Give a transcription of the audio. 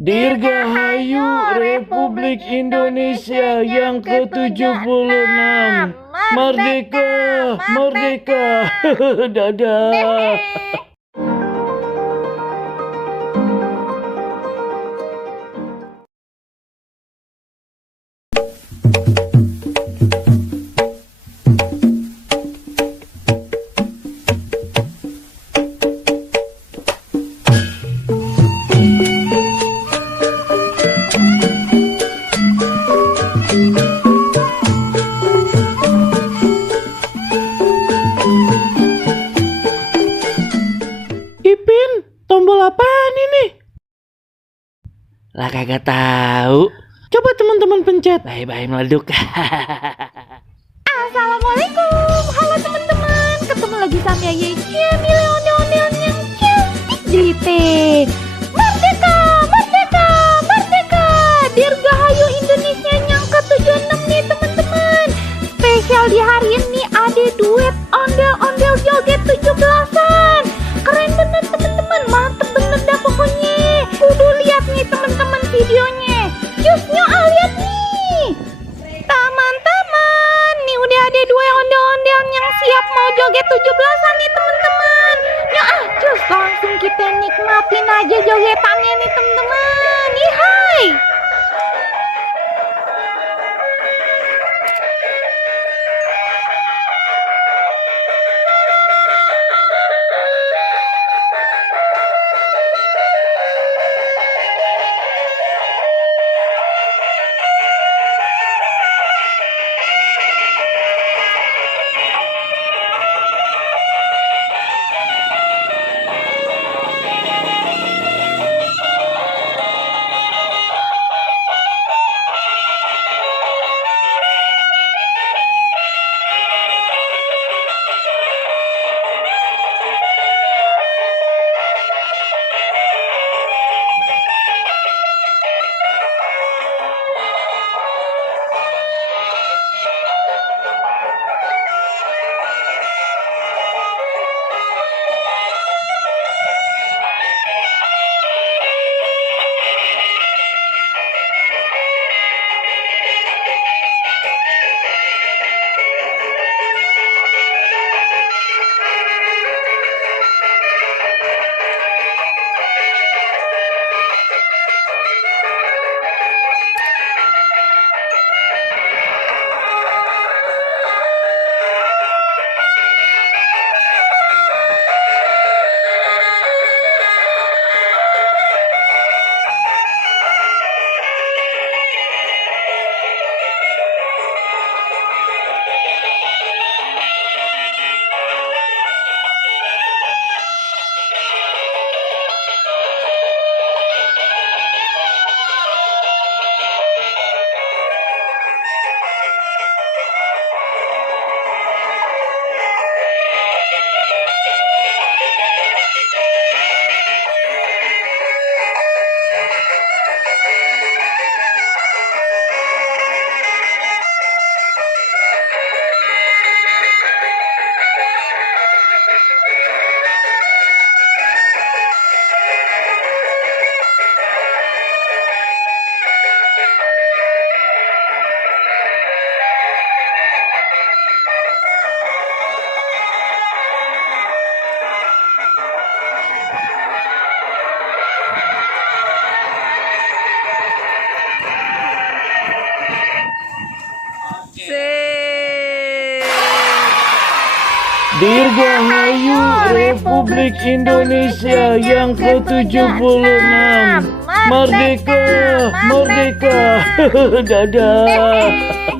Dirgahayu Republik Indonesia yang ke-76. Merdeka, merdeka. Dadah. Ipin, tombol apaan ini? Lah kagak tahu. Coba teman-teman pencet. Bye-bye meleduk. Assalamualaikum, halo teman-teman. Ketemu lagi sama Yeye milih ondel-ondel yang cantik jelite. Merdeka, merdeka, merdeka. Dirgahayu Indonesia yang ke-76 nih teman-teman. Spesial di hari ini ada duet ondel-ondel joget 17-an. Keren bener teman-teman, mantep bener dah pokoknya. Kudu lihat nih teman-teman videonya. Yusnya lihat nih. Teman-teman, nih udah ada dua ondel-ondel yang siap mau joget 17-an nih teman-teman. Ya cus langsung kita nikmatin aja jogetannya nih teman-teman. Hai. Dirgahayu Republik Indonesia yang ke-76. Merdeka, merdeka. Dadah.